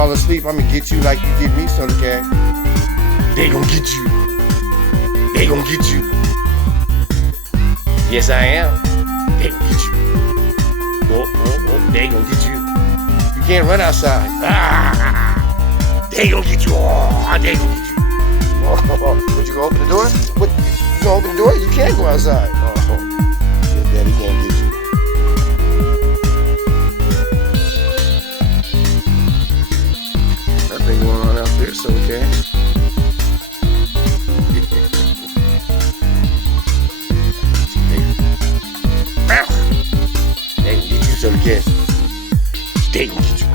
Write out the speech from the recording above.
fall asleep, I'm gonna get you like you get me, Soda Cat. They gonna get you. They gonna get you. Yes, I am. They gonna get you. Oh, they gonna get you. You can't run outside. Ah, they gonna get you. Oh, they gonna get you. Oh, would you go open the door? What? You gonna open the door? You can't go outside. Oh, your daddy can't get you. Nothing going on out there, so okay. They gonna get you, so again. They gonna get you.